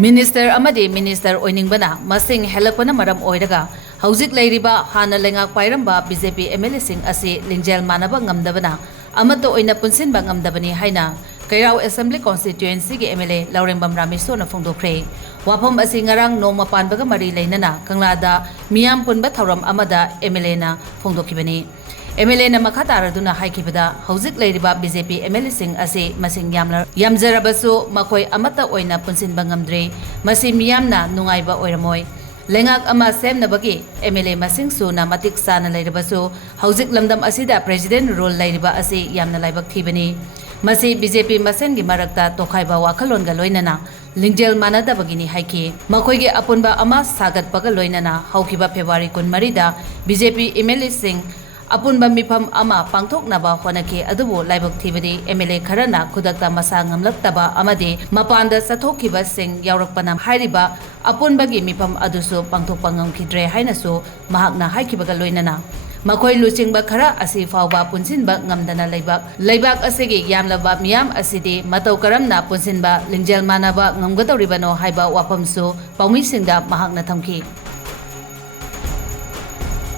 Minister amadi Minister Oiningba masing Hellakpadagi maram oiraga hauzik leiriba hana lengak pairamba BJP MLA sing asi lingjel manaba Ngamdabana amato oina Punsinba Ngamdabani haina Kairao Assembly Constituency gi MLA Laurembam Rameshwor na phongdokre wafam asi ngarang noma panbaga mari leinana kanglada miyam punba thauram amada MLA na phongdokibani MLA na makataraduna haikibada hauzik leiriba BJP MLA sing asi masing yamjarabasu makoi amata oina Punsinba ngamdre masi miyamna nungaiba oiramoi lengak ama semnabagi MLA masing su na matik sana leiribasu hauzik lamdam asida president role leiriba asi yamna laibak thibani masi BJP masen gi marakta tokhaiba wakhalon ga loinana lingjel manadabagini haiki makoigi apunba ama sagat paga loinana haukiba February 13 da BJP MLA sing apunba mifam ama pangthoknaba honaki adubu laibak thibadi MLA kharana khudakta masa ngamlaktaba amadi mapanda sathokiba sing yaurakpana hairiba apunbagi mifam adusu pangthokpa ngamkhidre hainasu mahakna haikibaga loinana makoi luchingba khara asi fawba Punsinba ngamdana leibak asigi yamlaba miyam asidi matau karamna Punsinba lingjel manaba ngamgadoribano haiba wapamsu paumi singda mahakna thamki